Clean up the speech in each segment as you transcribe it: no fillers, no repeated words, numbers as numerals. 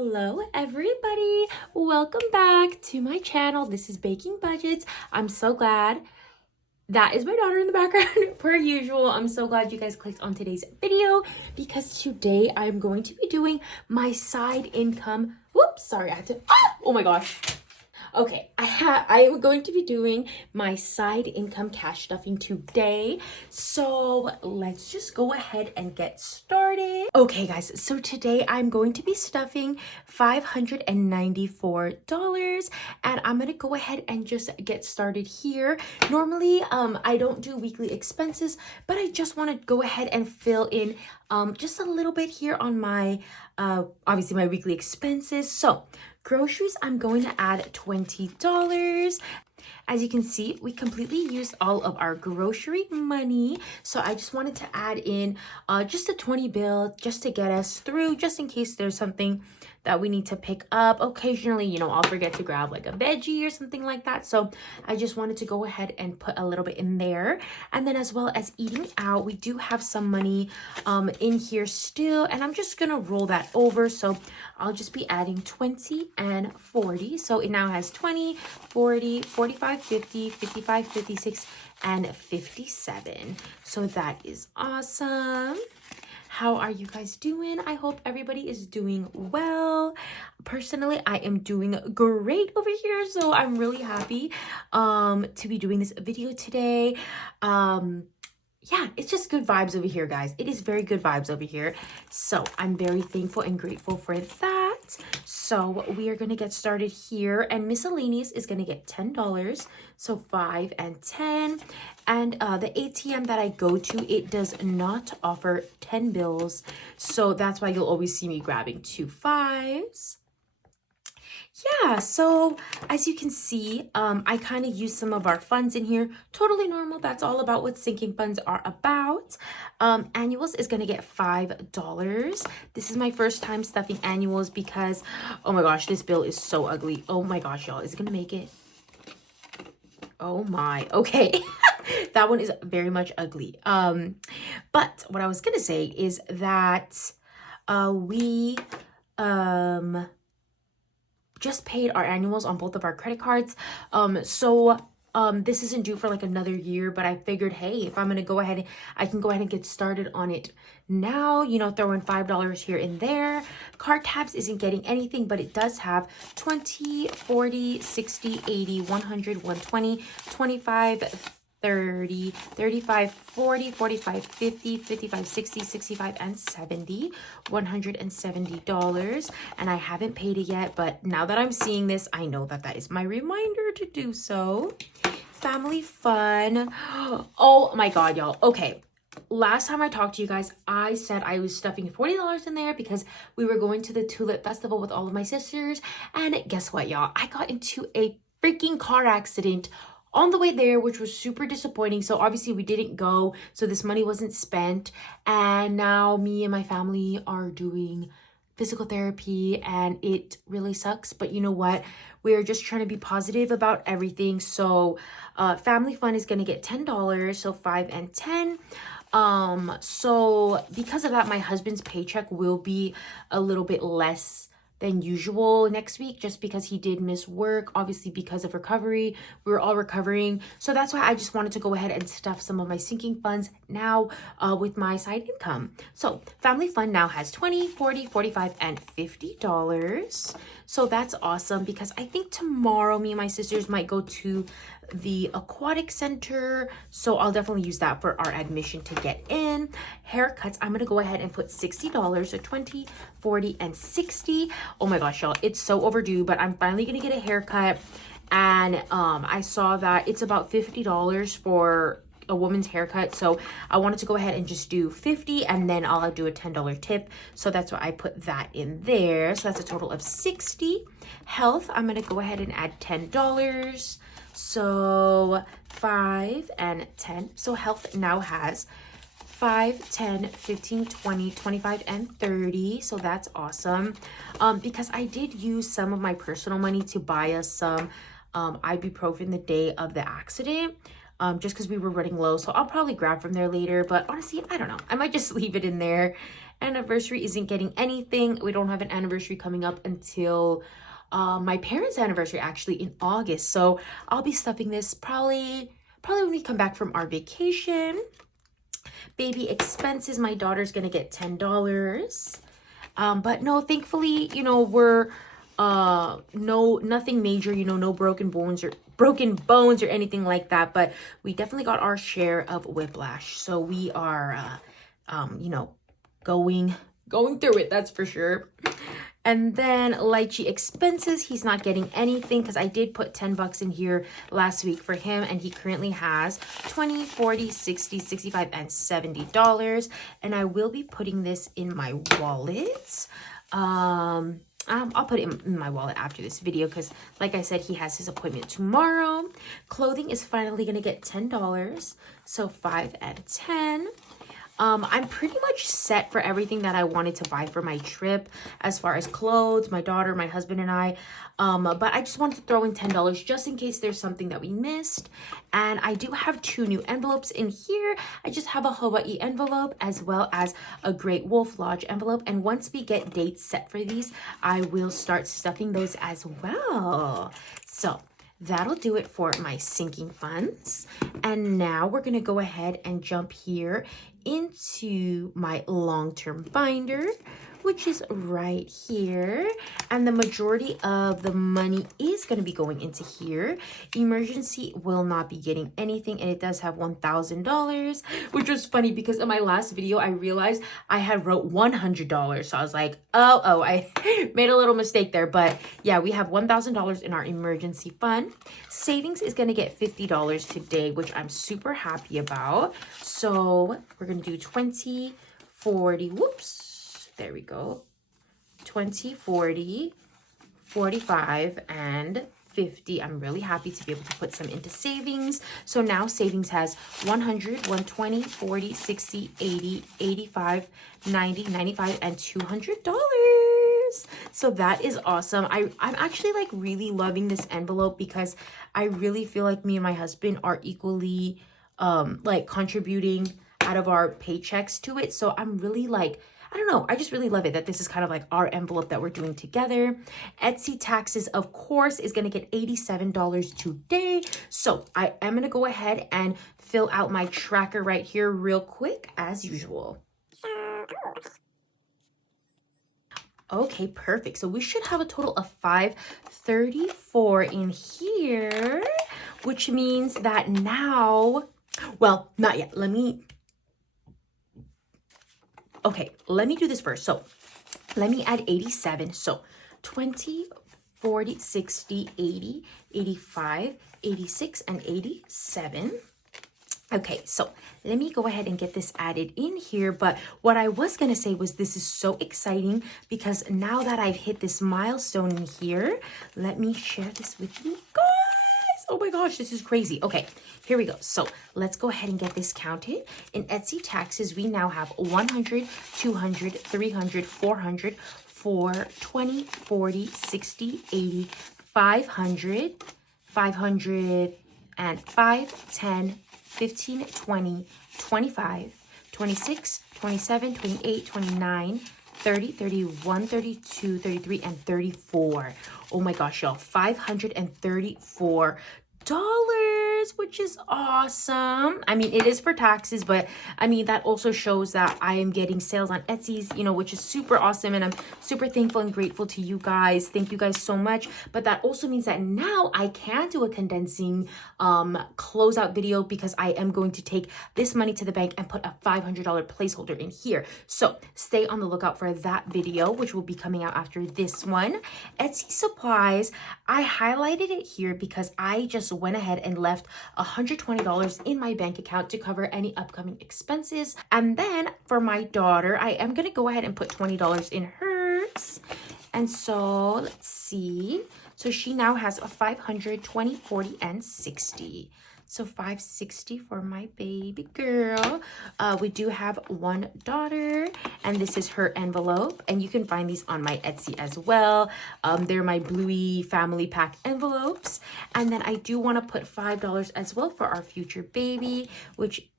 Hello everybody, welcome back to my channel. This is Baking Budgets. I'm so glad that is my daughter in the background per usual. I'm so glad you guys clicked on today's video because today I'm going to be doing my side income. Whoops, sorry, I had to, oh my gosh. Okay, I am going to be doing my side income cash stuffing today. So let's just go ahead and get started. Okay guys, so today I'm going to be stuffing $594 and I'm gonna go ahead and just get started here. Normally, I don't do weekly expenses, but I just want to go ahead and fill in just a little bit here on my, obviously my weekly expenses. So groceries, I'm going to add $20. As you can see, we completely used all of our grocery money. So I just wanted to add in just a 20 bill just to get us through, just in case there's something that we need to pick up. Occasionally, you know, I'll forget to grab like a veggie or something like that. So I just wanted to go ahead and put a little bit in there. And then as well as eating out, we do have some money in here still. And I'm just gonna roll that over. So I'll just be adding 20 and 40. So it now has 20, 40, 45, 50, 55, 56, and 57. So that is awesome. How are you guys doing? I hope everybody is doing well. Personally, I am doing great over here, so I'm really happy to be doing this video today. Yeah, it's just good vibes over here, guys. It is very good vibes over here. So I'm very thankful and grateful for that. So we are going to get started here. And miscellaneous is going to get $10. So 5 and 10. And the ATM that I go to, it does not offer 10 bills. So that's why you'll always see me grabbing 2 5s. Yeah, so as you can see, I kind of use some of our funds in here. Totally normal. That's all about what sinking funds are about. Annuals is going to get $5. This is my first time stuffing annuals because, oh my gosh, this bill is so ugly. Oh my gosh, y'all, is it going to make it? Oh my, okay. That one is very much ugly. But what I was going to say is that we just paid our annuals on both of our credit cards. This isn't due for like another year, but I figured, hey, if I'm gonna go ahead, I can go ahead and get started on it now, you know, throw in $5 here and there. Card tabs isn't getting anything, but it does have 20, 40, 60, 80, 100, 120, 25, 30, 35, 40, 45, 50, 55, 60, 65, and 70, $170. And I haven't paid it yet, but now that I'm seeing this, I know that that is my reminder to do so. Family fun. Oh my God, y'all. Okay. Last time I talked to you guys, I said I was stuffing $40 in there because we were going to the Tulip Festival with all of my sisters. And guess what, y'all? I got into a freaking car accident on the way there, which was super disappointing. So obviously we didn't go, so this money wasn't spent. And now me and my family are doing physical therapy and it really sucks. But you know what? We're just trying to be positive about everything. So family fun is gonna get $10, so 5 and 10. So because of that, my husband's paycheck will be a little bit less than usual next week, just because he did miss work, obviously because of recovery. We're all recovering. So that's why I just wanted to go ahead and stuff some of my sinking funds now with my side income. So family fund now has 20, 40, 45, and $50. So that's awesome because I think tomorrow me and my sisters might go to the aquatic center, so I'll definitely use that for our admission to get in. Haircuts, I'm gonna go ahead and put $60, so 20, 40, and 60. Oh my gosh, y'all, it's so overdue, but I'm finally gonna get a haircut. And I saw that it's about $50 for a woman's haircut, so I wanted to go ahead and just do 50, and then I'll do a $10 tip. So that's why I put that in there. So that's a total of 60. Health, I'm gonna go ahead and add $10. So 5 and 10. So health now has 5, 10, 15, 20, 25, and 30. So that's awesome. Because I did use some of my personal money to buy us some ibuprofen the day of the accident. Just because we were running low. So I'll probably grab from there later. But honestly, I don't know. I might just leave it in there anniversary isn't getting anything. We don't have an anniversary coming up until my parents' anniversary, actually, in August. So I'll be stuffing this probably when we come back from our vacation. Baby expenses, my daughter's gonna get $10. But no, thankfully, you know, we're nothing major, you know, no broken bones or anything like that, but we definitely got our share of whiplash. So we are you know, going through it, that's for sure. And then lychee expenses, he's not getting anything because I did put 10 bucks in here last week for him, and he currently has 20, 40, 60, 65, and $70. And I will be putting this in my wallet. I'll put it in my wallet after this video because, like I said, he has his appointment tomorrow. Clothing is finally going to get $10, so 5 and 10. I'm pretty much set for everything that I wanted to buy for my trip as far as clothes, my daughter, my husband, and I. But I just wanted to throw in $10 just in case there's something that we missed. And I do have 2 new envelopes in here. I just have a Hawaii envelope as well as a Great Wolf Lodge envelope. And once we get dates set for these, I will start stuffing those as well. So that'll do it for my sinking funds. And now we're going to go ahead and jump here into my long-term binder, which is right here, and the majority of the money is going to be going into here. Emergency will not be getting anything, and it does have $1,000, which was funny because in my last video I realized I had wrote $100, so I was like, oh, I made a little mistake there. But yeah, we have $1,000 in our emergency fund. Savings is going to get $50 today, which I'm super happy about. So we're going to do 20, 40, whoops, there we go, 20, 40, 45, and 50. I'm really happy to be able to put some into savings. So now savings has 100, 120, 40, 60, 80, 85, 90, 95, and $200. So that is awesome. I'm actually like really loving this envelope because I really feel like me and my husband are equally like contributing out of our paychecks to it. So I'm really like, I don't know, I just really love it that this is kind of like our envelope that we're doing together. Etsy taxes, of course, is going to get $87 today. So I am going to go ahead and fill out my tracker right here real quick as usual. Okay, perfect. So we should have a total of $534 in here, which means that now, well, not yet. Okay, let me do this first. So let me add 87. So 20, 40, 60, 80, 85, 86, and 87. Okay, so let me go ahead and get this added in here. But what I was going to say was this is so exciting because now that I've hit this milestone in here, let me share this with you guys. Oh my gosh, this is crazy. Okay, here we go. So let's go ahead and get this counted. In Etsy taxes, we now have 100, 200, 300, 400, 420, 40, 60, 80, 500, 500, and 5, 10, 15, 20, 25, 26, 27, 28, 29, 30, 31, 32, 33, and 34. Oh my gosh, y'all, $534, which is awesome. I mean, it is for taxes, but I mean, that also shows that I am getting sales on Etsy's, you know, which is super awesome. And I'm super thankful and grateful to you guys. Thank you guys so much. But that also means that now I can do a condensing closeout video because I am going to take this money to the bank and put a $500 placeholder in here. So stay on the lookout for that video, which will be coming out after this one. Etsy supplies, I highlighted it here because I just went ahead and left $120 in my bank account to cover any upcoming expenses. And then for my daughter, I am going to go ahead and put $20 in hers. And so let's see. So she now has a 500, 20, 40, and 60. So 560 for my baby girl. We do have one daughter, and this is her envelope. And you can find these on my Etsy as well. They're my Bluey family pack envelopes. And then I do want to put $5 as well for our future baby, which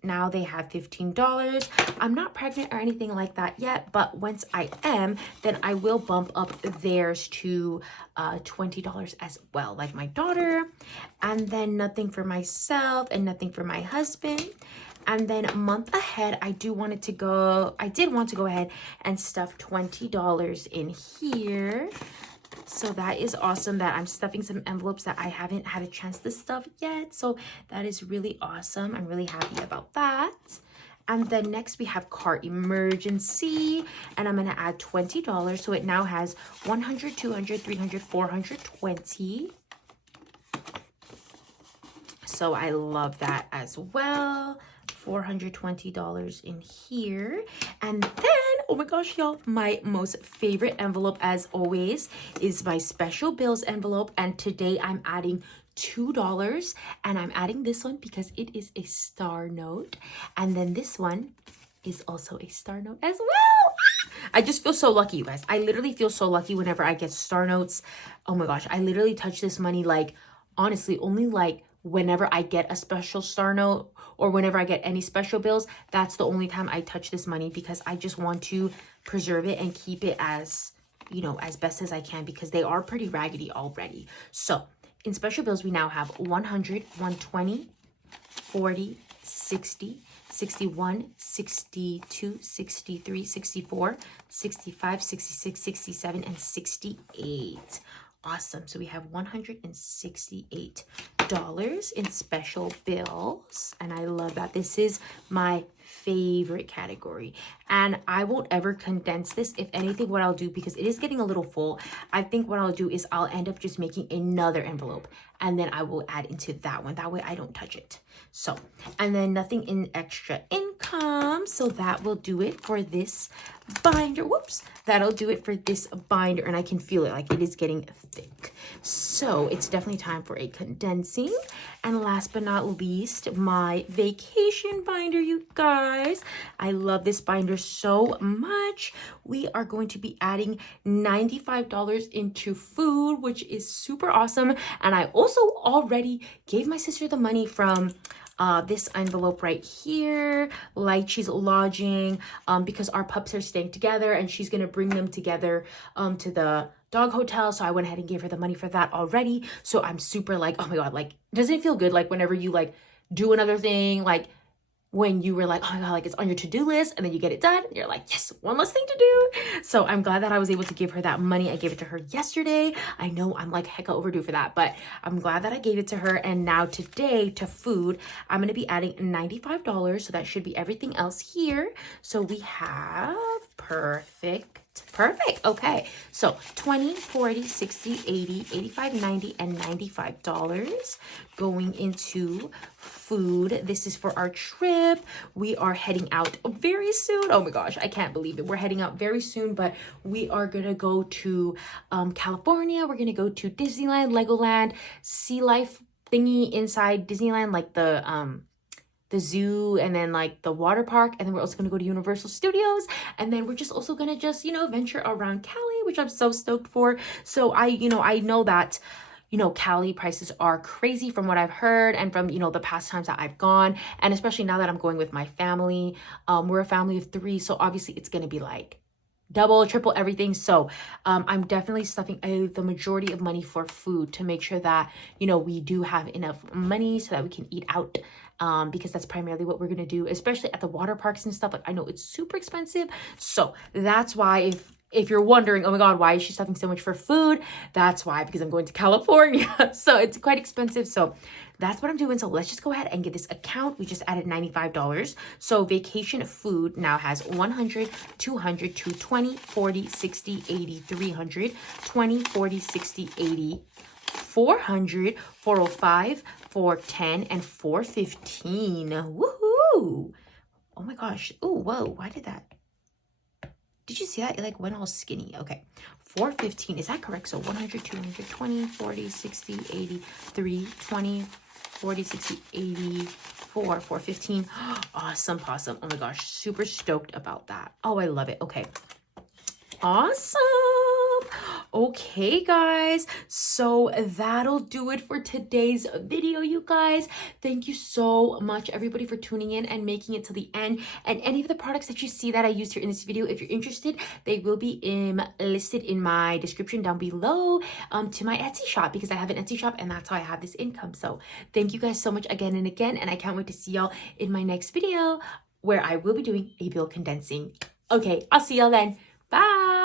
now they have $15. I'm not pregnant or anything like that yet, but once I am, then I will bump up theirs to $20 as well, like my daughter. And then nothing for myself and nothing for my husband. And then a month ahead, I did want to go ahead and stuff $20 in here. So that is awesome that I'm stuffing some envelopes that I haven't had a chance to stuff yet. So that is really awesome. I'm really happy about that. And then next we have car emergency, and I'm going to add $20. So it now has 100, 200, 300, 420. So I love that as well. $420 in here. And then, oh my gosh, y'all, my most favorite envelope as always is my special bills envelope. And today I'm adding $2, and I'm adding this one because it is a star note. And then this one is also a star note as well. I just feel so lucky, you guys. I literally feel so lucky whenever I get star notes. Oh my gosh, I literally touch this money like, honestly, only like whenever I get a special star note or whenever I get any special bills. That's the only time I touch this money, because I just want to preserve it and keep it as, you know, as best as I can, because they are pretty raggedy already. So in special bills, we now have 100, 120, 40, 60, 61, 62, 63, 64, 65, 66, 67, and 68. Awesome. So we have $168 in special bills. And I love that. This is my favorite category. And I won't ever condense this. If anything, what I'll do, because it is getting a little full, I think what I'll do is I'll end up just making another envelope, and then I will add into that one. That way I don't touch it. So, and then nothing in extra income. So that will do it for this binder. Whoops. That'll do it for this binder. And I can feel it, like it is getting thick. So it's definitely time for a condensing. And last but not least, my vacation binder, you guys. I love this binder so much. We are going to be adding $95 into food, which is super awesome. And I also already gave my sister the money from this envelope right here, like she's lodging, because our pups are staying together and she's gonna bring them together to the dog hotel. So I went ahead and gave her the money for that already. So I'm super like, oh my god, like, doesn't it feel good like whenever you like do another thing, like when you were like, oh my god, like it's on your to-do list, and then you get it done, you're like, yes, one less thing to do. So I'm glad that I was able to give her that money. I gave it to her yesterday. I know I'm like hecka overdue for that, but I'm glad that I gave it to her. And now today to food, I'm going to be adding $95. So that should be everything else here. So we have perfect. Okay, so 20, 40, 60, 80, 85, 90, and $95 going into food. This is for our trip. We are heading out very soon. Oh my gosh, I can't believe it. We're heading out very soon, but we are gonna go to California. We're gonna go to Disneyland, Legoland, Sea Life thingy inside Disneyland, like the zoo, and then like the water park, and then we're also going to go to Universal Studios, and then we're just also going to just, you know, venture around Cali, which I'm so stoked for. So I know that, you know, Cali prices are crazy from what I've heard and from, you know, the past times that I've gone, and especially now that I'm going with my family. We're a family of 3, so obviously it's going to be like double, triple everything. So I'm definitely stuffing the majority of money for food to make sure that, you know, we do have enough money so that we can eat out, because that's primarily what we're gonna do, especially at the water parks and stuff. Like, I know it's super expensive, so that's why if you're wondering, oh my god, why is she stuffing so much for food, that's why, because I'm going to California. So it's quite expensive. So that's what I'm doing. So let's just go ahead and get this account. We just added $95. So vacation food now has 100, 200, 220, 40, 60, 80, 300, 20, 40, 60, 80, 400, 405, 410, and 415. Woohoo! Oh my gosh. Oh, whoa. Why did that? Did you see that? It like went all skinny. Okay. 415. Is that correct? So 100, 200, 20, 40, 60, 80, 3, 20, 40, 60, 84, 415. Awesome. Awesome. Oh my gosh. Super stoked about that. Oh, I love it. Okay. Awesome. Okay, guys, so that'll do it for today's video, you guys. Thank you so much, everybody, for tuning in and making it to the end. And any of the products that you see that I used here in this video, if you're interested, they will be listed in my description down below to my Etsy shop, because I have an Etsy shop and that's how I have this income. So thank you guys so much again and again, and I can't wait to see y'all in my next video where I will be doing a bill condensing. Okay, I'll see y'all then. Bye.